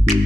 Kinong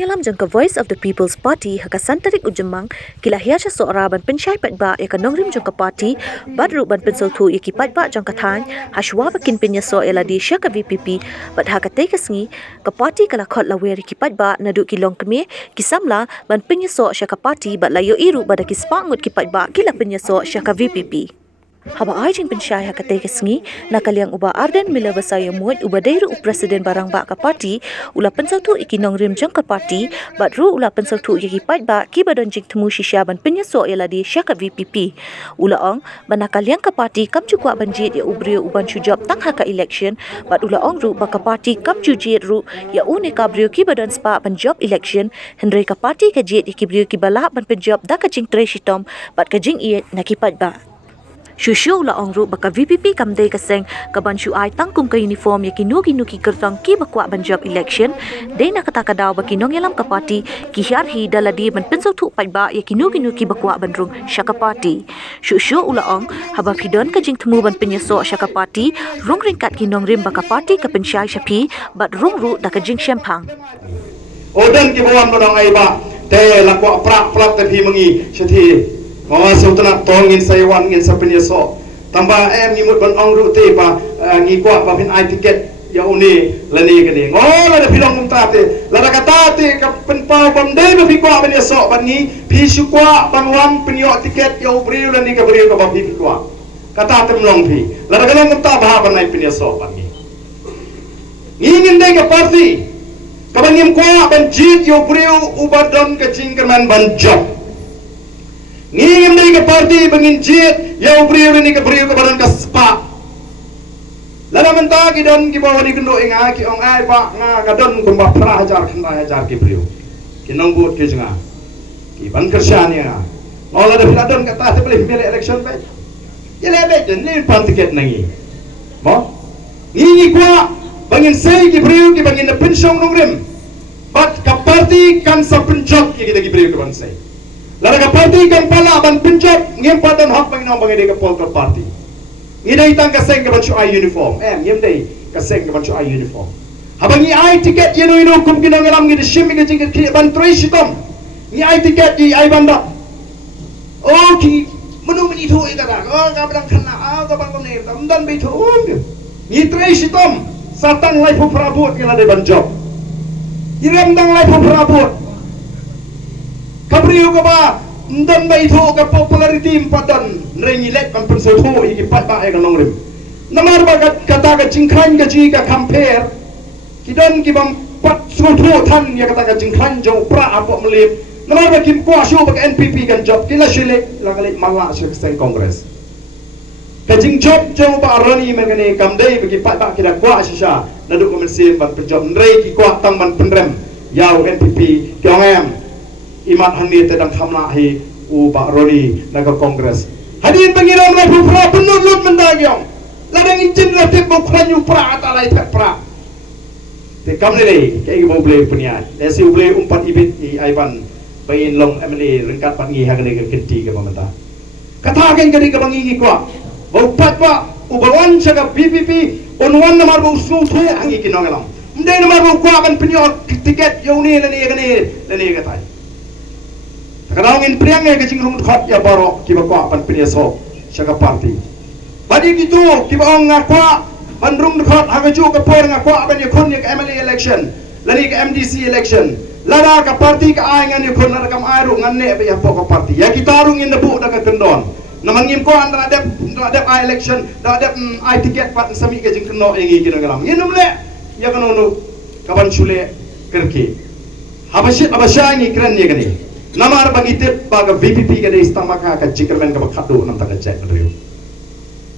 yalam jangka Voice of the People's Party haka santarik ujemang kila hiacha soara ban pensyai patba ya kanong rim jangka party badru ban pensel thu yaki patba jangka than hashwa bakin pinya so eladi syaka VPP bat haka tekasngi ka party kala khot lawe ki patba nadu kilong keme kisamla ban pinya so syaka party bat layo iru bada kispangut ki patba kila pinya so syaka VPP. Haba ajin pensyai haka tekasngi nakaliang uba Arden mila basaya muat uba dairu presiden barang ba ka party ula pensel tu ikinong rim jangka party badru ula pensel tu yaki patba ki badon jing temu shisha ban penyaso eladi syaka VPP ula ong banakaliang ka party kam jukwa banjit ya ubrio uban sujab tang haka election bad ula ong ru baka party kam jujit ru ya une ka brio ki badon spa ban job election hendrai ka party ka jit ki brio ki bala ban penjob da ka jing treshitom bad ka jing iet naki patba Shushu la ongru baka VPP kamday kaseng kaban shu ay tangkum ka uniform ya kinu ki kertang ki bakwa ban job election day nakataka daw baki nong yalam ka party ki hyarhi daladi ban pensel tu patba ya kinu ki bakwa ban rung syaka party Shushu ula ong haba kidon ka jing temu ban penyaso syaka party rung ringkat kinong rim baka party ka pensyai syapi bat rung ru da ka jing syempang Odan ki bawam bodong ay ba te lakwa prak te pi mengi syati Mawa sultanat tongin saywan ngin sapenya so tambah ngimut ban ong ru te pa ngikwa pa pin ai tiket ya uni lani kani ngola da pilong mumta te la da kata te ka pen pa bam dei ba pikwa ban so ban ni pi sukwa ban wan penyo tiket ya ubriu lani ka briu ka ba pi pikwa kata te mlong pi la da kalong mumta ba ban ai penyo so ban ni ngin dei ka party ka ban ngim kwa ban jit ya ubriu ubadon ka jingkerman ban job ngingin dari ke parti bangin jit ya ubriu ni ke briu ke badan ke spa lala menta ki don ki bawa ni kendo inga ki ong ai ba nga gadon kumba pra hajar khanda hajar ki briu ki nong but ki jenga ki ban kersyani nga ola da filadon ka ta te boleh milih election pe ya lebe den ni pan tiket nangi mo ngingi kwa bangin sei ki briu ki bangin na pensyong nongrim bat ka parti kan sa penjok ki kita ki briu ke ban sei Lara ka party kan pala ban penjab ngem padan hak bang nong bang ide ka polka party. Ngidai tang ka seng ka banchu ai uniform. Ngem dei ka seng ka banchu ai uniform. Habang ni ai tiket yeno kum kinong alam ngide shimi ka jingit ki ban trishitom. Ni ai tiket di ai banda. Oh ki menu meni thu ika da. Oh ka badang khana ka bang ne tam dan be thu. Ni trishitom satang lai phu prabot kila de ban job. Iram dang lai phu prabot. Kabriu ka ba ndan bay tho ka popularity impadan rengilek kan pensel tho iki pat ba ay kanong rim namar ba kata ka jingkhan ka ji ka compare kidon ki bam pat su tho than ya kata ka jingkhan jo pra apo mlip namar ba kim kwa shu ba NPP kan job kila shile langale mala shu sen congress ka jing job jo ba rani men kane kamdai bagi pat ba kida kwa shisha nadu komensim ban penjob nrei ki kwa tang ban penrem yau NPP kyongem imat hani tedang khamla hi u ba roni naga kongres hadin pangiram la pra penulut mendagyong ladang injin la te bo khranyu pra atalai te pra te kamne le ke bo ble punya desi ble umpat ibit i aiban bain long emle rengkat pangi ha kene kenti ke mamata kata ken kene ke bangi ko bo pat ba u bawan saga PPP on namar bo su thu angi kinongelam mde namar bo kwa ban penyo tiket yoni lani katai Kadang in priang ke jing rung khot ya baro ki ba kwa pan penyeso syaka party. Badi gitu ki ba ong ngakwa ban rung khot ha ju ka por ngakwa ban yakon ya MLA election lani ka MDC election lada ka party ka ay ngan yakon lada kam ay ru ngan ne ba ya ka party ya kita rung in debu da ka kendon namangim ko andra dep ay election da dep ay ticket pat sami ke jing keno engi kinagalam yinum le ya kanono kaban chule kerki abasyangi kren ye kani namar bagitip baga VPP ka de istamaka ka chikermen ka bakado nam taga check riyo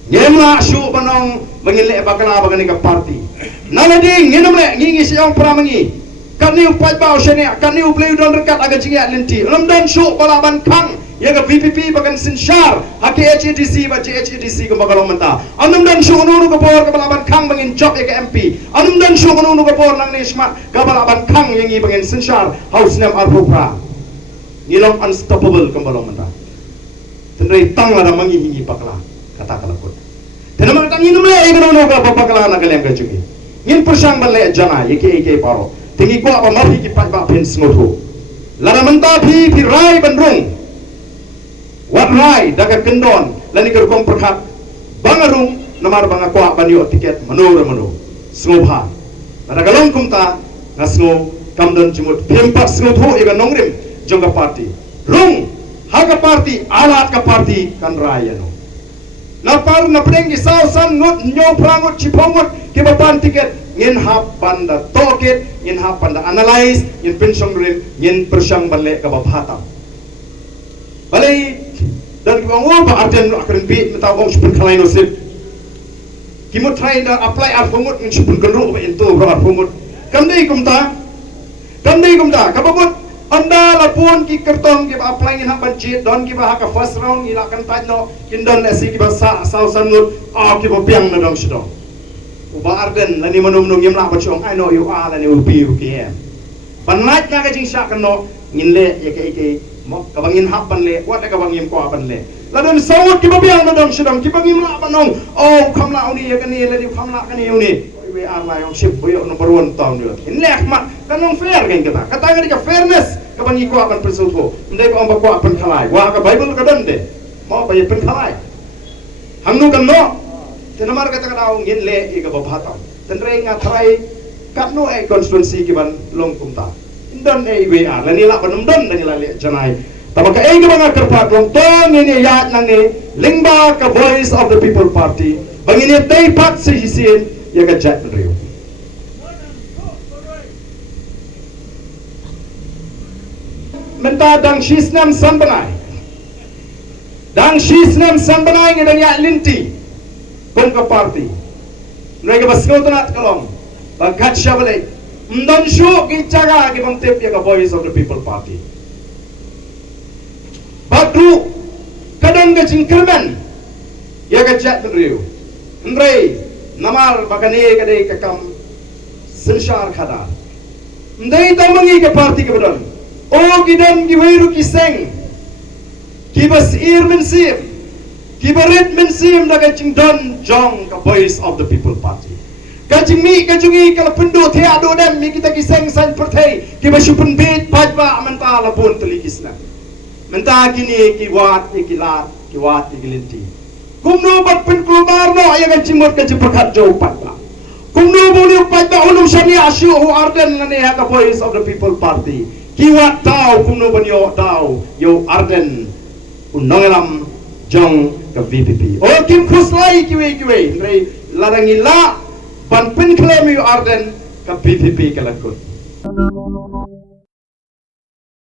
ngemla shu banong bangile bakala bagani ka party naladi nginamle ngingi siyang pramangi kaniu pajbao shene kaniu bleu don rekat aga jinga linti lamdan shu balaban kang yaga VPP bagan sinshar haki HADC ba HADC ka bagalo menta anum dan shu nunu ka por ka balaban kang bangin job yaga MP anum dan shu nunu ka por nang nismat ka balaban kang yangi bangin sinshar house nam arpupra ngilong unstoppable kembalong menta tendai tang la mangi hingi pakla kata kalakut. Tenama kata ngin mele igno no ka papakala na kalem ka chuki. Ngin persang balle jana eke paro. Tingi ko apa mafi ki pat ba pen smoto. Lara menta phi rai bandrung. Wat rai daga kendon lani ker kong perkhat. Bangarung namar banga ko banyo tiket manura manu. Smobha. Lara galong kumta ngasno kamdon jumut pempat smotho ega nongrim jonga party. Rung haga party alat ka party kan raya no. Na par na prengi saw san ngot nyo prangot chipongot kibapan tiket ngin hap banda toket ngin hap banda analyze ngin pensong rin ngin persyang balle ka babhata balay dan kibango ba aten akren bi metawong spun kalay no sip kimo try na apply arfumut ngin spun kenro ba into bro arfumut kamdei kumta kababut anda lapun ki kertong ki apply ngin hap banjit don ki ba ka first round ila kan tajno kindon lesi ki ba sa sanut ki ba piang na dong sidong uba arden lani manum yem la bachong I know you are lani ubi uki em panat nga ka jing sya kano ngin le yake mo ka bangin hap ban le wat ka bangim ko ban le ladon sawut ki ba piang na dong sidong ki bangim la banong khamla uni yakani lani khamla kani uni we are la yong ship boyo number 1 town yo in lek mat kanong fair kan kata nga ka fairness ka bangi ko akan persuto ndai ba amba ko akan khalai wa ka bible ka donde mo ba pen khalai hangnu kan no tenamar kata daw ngin le iga babhata tenre nga try katno e constituency ki ban long kumta indon e we are lani la banum don lani la le janai tabaka e ga mga kerpat long tong ini ya nang ni lingba ka voice of the people party bangini tay pat si hisin ya ka jat rio menta dang shisnam sanbanai ngedang ya linti Bongka party. Mereka basko tanat kalong. Bagat siya balik. Mdon syu kincaga kibang tip ya ka voice of the people party. Badru kadang ka jingkerman. Ya ka chat riu. Ndrei namar bakane kadai ka kam sinshar khada. Ndai tamangi ka party ka badon. O gidan giwairu kiseng. Kibas irmen sim. Kibarit mensim na kaching don jong ka voice of the people party. Kaching mi kachungi kala pundo thea do dem mi kita kiseng san perthei kibashupun bit pajba menta labun telikis na. Menta kini kiwat ikilinti. Kumno bat pen klubar no ayang kaching mot kaching perkat jo pajba. Kumno buli pajba ulum shani asyu hu arden na ne ka voice of the people party. Kiwat tau kumno banyo tau yo arden unongelam jong ka VPP. O kim khuslai kiwe ndrei larangila ban pen klem yu arden ka VPP kalakut.